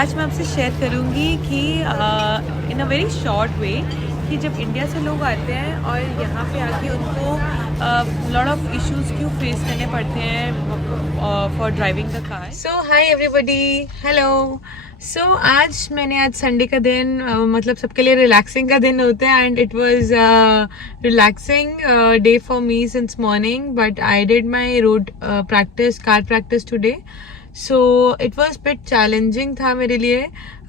आज मैं आपसे शेयर करूंगी कि इन अ वेरी शॉर्ट वे कि जब इंडिया से लोग आते हैं और यहाँ पे आके उनको लॉट ऑफ इश्यूज क्यों फेस करने पड़ते हैं for driving the car. So hi everybody, hello. So आज संडे का दिन मतलब सबके लिए रिलैक्सिंग का दिन होता है and it was relaxing day for me since morning, but I did my road car practice today. So it was bit challenging था मेरे लिए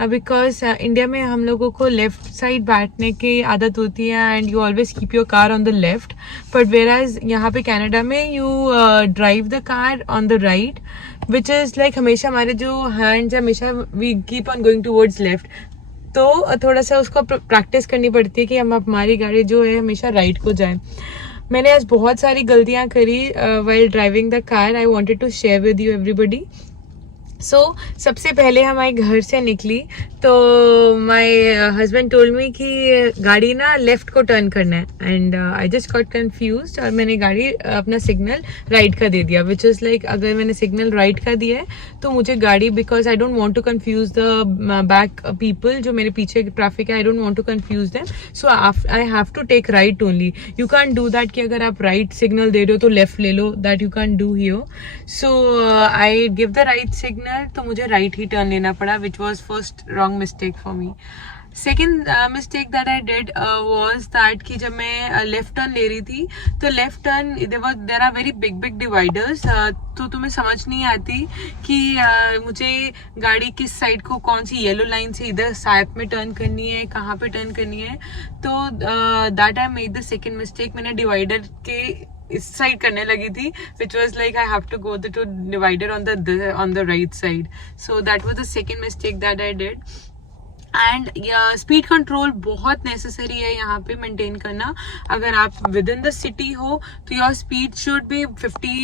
बिकॉज इंडिया में हम लोगों को लेफ्ट साइड बैठने की आदत होती है and you always keep your car on the left, but whereas यहाँ पे कनाडा में you drive the car on the right, which is like हमेशा हमारे जो हैंड्स हमेशा we keep on going towards left. तो थोड़ा सा उसको प्रैक्टिस करनी पड़ती है कि हम हमारी गाड़ी जो है हमेशा राइट को जाए। मैंने आज बहुत सारी गलतियाँ करी while driving the car. I wanted to share with you everybody. So सबसे पहले हमारे घर से निकली तो माय हस्बैंड टोल्ड मी कि गाड़ी ना लेफ्ट को टर्न करना है and I just got confused और मैंने गाड़ी अपना सिग्नल राइट का दे दिया, विच इज़ लाइक अगर मैंने सिग्नल राइट का दिया है तो मुझे गाड़ी, because I don't want to confuse the back people जो मेरे पीछे ट्रैफिक है, I don't want to confuse them, so I have to take right only. You can do that कि अगर आप राइट सिग्नल दे रहे हो तो लेफ्ट ले लो, that you can do here. So I give the right signal, तो मुझे राइट ही टर्न लेना पड़ा, which was first wrong mistake for me. Second mistake that I did was that कि जब मैं लेफ्ट टर्न ले रही थी तो left turn there are very big big dividers, तो तुम्हें समझ नहीं आती कि मुझे गाड़ी किस साइड को कौन सी येलो लाइन से इधर साइड में टर्न करनी है, कहाँ पे टर्न करनी है। तो that I made the second mistake. मैंने डिवाइडर के इस साइड करने लगी थी, which was like I have to go to divider on the right side. So that was the second mistake that I did. And speed control बहुत necessary है यहाँ पे मेंटेन करना। अगर आप विद इन द सिटी हो तो your speed should be 50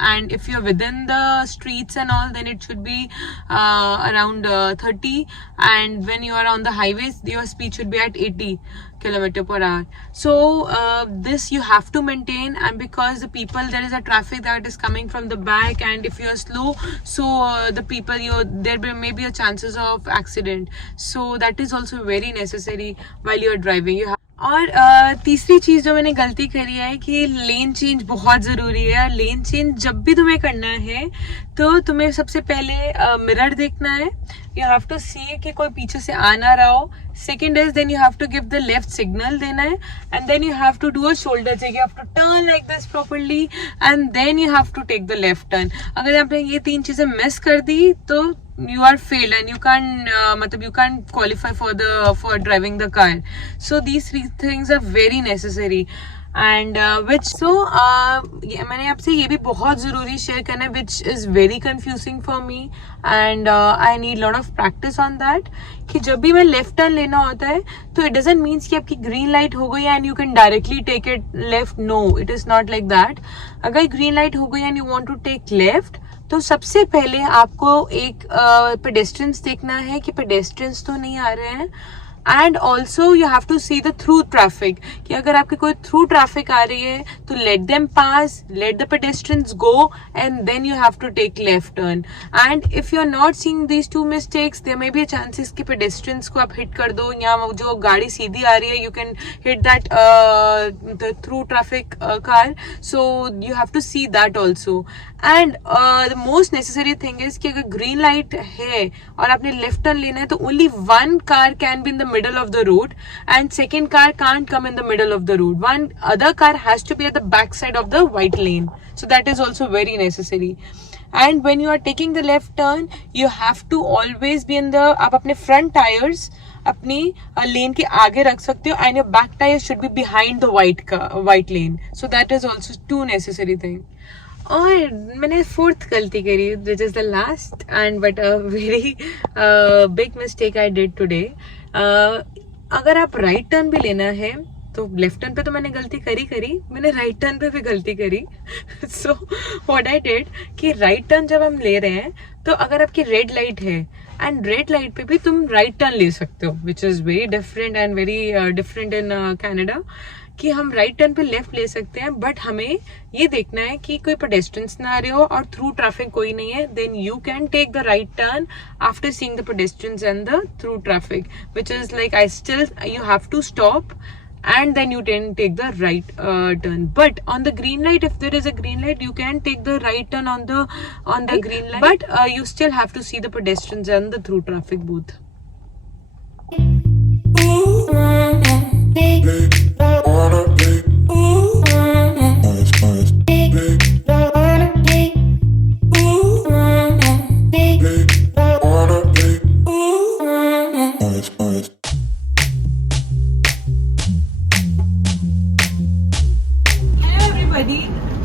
and if you are within the streets and all then it should be around 30 and when you are on the highways your speed should be at 80 kilometer per hour. So this you have to maintain, and because the people, there is a traffic that is coming from the back, and if you are slow, so the people there may be a chances of accident, so that is also very necessary while you are driving. और तीसरी चीज़ जो मैंने गलती करी है कि lane change बहुत ज़रूरी है। लेन चेंज जब भी तुम्हें करना है तो तुम्हें सबसे पहले मिरर देखना है, यू हैव टू सी कि कोई पीछे से आ ना रहा हो। Second is then you have to give the left signal देना है and then you have to do a shoulder check, you have to turn like this properly and then you have to take the left turn. अगर आपने ये तीन चीज़ें miss कर दी तो you are failed and you can't qualify for driving the car. So these three things are very necessary and मैंने आपसे ये भी बहुत ज़रूरी शेयर करना है, which is very confusing for me and I need lot of practice on that, कि जब भी मैं लेफ्ट टर्न लेना होता है तो इट डजंट मीन्स कि आपकी ग्रीन लाइट हो गई and you can directly take it left, no it is not like that. अगर ग्रीन लाइट हो गई and you want to take left तो सबसे पहले आपको एक पेडेस्ट्रियंस देखना है कि पेडेस्ट्रियंस तो नहीं आ रहे हैं, and also you have to see the through traffic, कि अगर आपकी कोई थ्रू ट्रैफिक आ रही है तो let them pass, let the pedestrians go and then you have to take left turn. And if you are not seeing these two mistakes there may be chances कि pedestrians को आप hit कर दो, या जो गाड़ी सीधी आ रही है you can hit that the through traffic car, so you have to see that also. And the most necessary thing is कि अगर ग्रीन लाइट है और आपने लेफ्ट टर्न लेना है तो only one car can be in the middle of the road and second car can't come in the middle of the road. One other car has to be at the back side of the white lane, so that is also very necessary. And when you are taking the left turn you have to always be in the, आप अपने front tires अपनी लेन के आगे रख सकते हो and your back tires should be behind the white lane, so that is also two necessary thing. और मैंने फोर्थ गलती करी, which is the last and but a very big mistake I did today. अगर आप right turn भी लेना है तो लेफ्ट टर्न पे तो मैंने गलती करी, मैंने राइट टर्न पे भी गलती करी। सो व्हाट आई डिड कि राइट टर्न जब हम ले रहे हैं तो अगर आपकी रेड लाइट है एंड रेड लाइट पे भी तुम राइट टर्न ले सकते हो, which is very different and very different in Canada, कि हम राइट टर्न पे लेफ्ट ले सकते हैं, बट हमें ये देखना है कि कोई पेडेस्ट्रियंस ना आ रहे हो और थ्रू ट्रैफिक कोई नहीं है, then you can take the right turn after seeing the pedestrians and the through traffic, which is like you have to stop and then you can take the right turn. But on the green light, if there is a green light, you can take the right turn on the green light, but you still have to see the pedestrians and the through traffic both.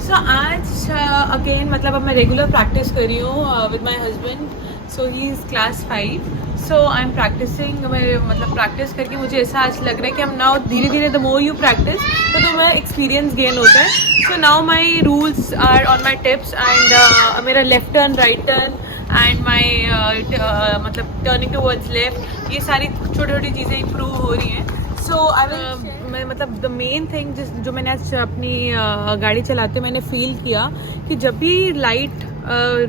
सो आज again मतलब अब मैं regular practice कर रही हूँ with my husband. So he is class 5. So I am practising. मतलब practice करके मुझे ऐसा आज लग रहा है कि हम नाउ धीरे धीरे द मोर यू प्रैक्टिस तो तुम्हें एक्सपीरियंस गेन होता है. So now my rules are on my tips and मेरा left turn, right turn and my मतलब टर्निंग टूवर्ड्स लेफ्ट, ये सारी छोटी छोटी चीज़ें इम्प्रूव हो रही हैं. सो मैं मतलब द मेन थिंग जो मैंने आज अपनी गाड़ी चलाते मैंने फील किया कि जब भी लाइट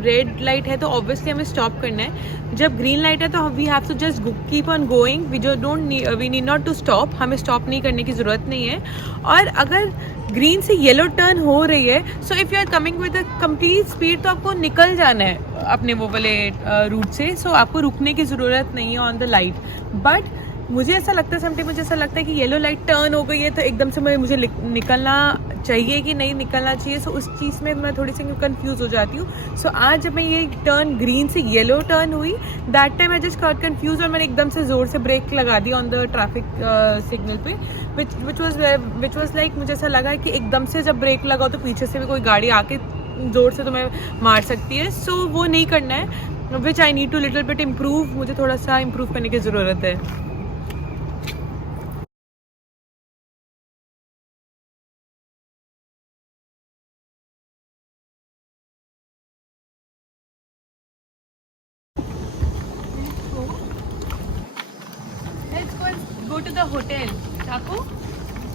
रेड लाइट है तो ऑब्वियसली हमें स्टॉप करना है. जब ग्रीन लाइट है तो we have to just keep on going. We need not to stop. हमें स्टॉप नहीं करने की ज़रूरत नहीं है. और अगर ग्रीन से येलो टर्न हो रही है so if you are coming with a complete speed तो आपको निकल जाना है अपने वो वाले रूट से. सो आपको रुकने की ज़रूरत नहीं है ऑन द लाइट. बट मुझे ऐसा लगता है समटाइम मुझे ऐसा लगता है कि येलो लाइट टर्न हो गई है तो एकदम से मुझे निकलना चाहिए कि नहीं निकलना चाहिए. सो उस चीज़ में मैं थोड़ी सी कंफ्यूज हो जाती हूँ. सो आज जब मैं ये टर्न ग्रीन से येलो टर्न हुई that time I just got confuse और मैंने एकदम से ज़ोर से ब्रेक लगा दी ऑन द ट्रैफिक सिग्नल पे, विच वॉज लाइक मुझे ऐसा लगा कि एकदम से जब ब्रेक लगाओ तो पीछे से भी कोई गाड़ी आके ज़ोर से तुम्हें मार सकती है. सो वो नहीं करना है, which I need to little bit improve. मुझे थोड़ा सा इम्प्रूव करने की ज़रूरत है. Go to the hotel. Chaco,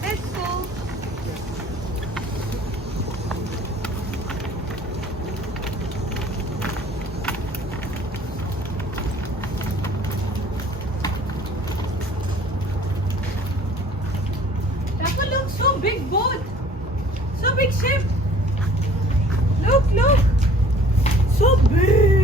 let's go. Chaco, look, so big boat. So big ship. Look, so big.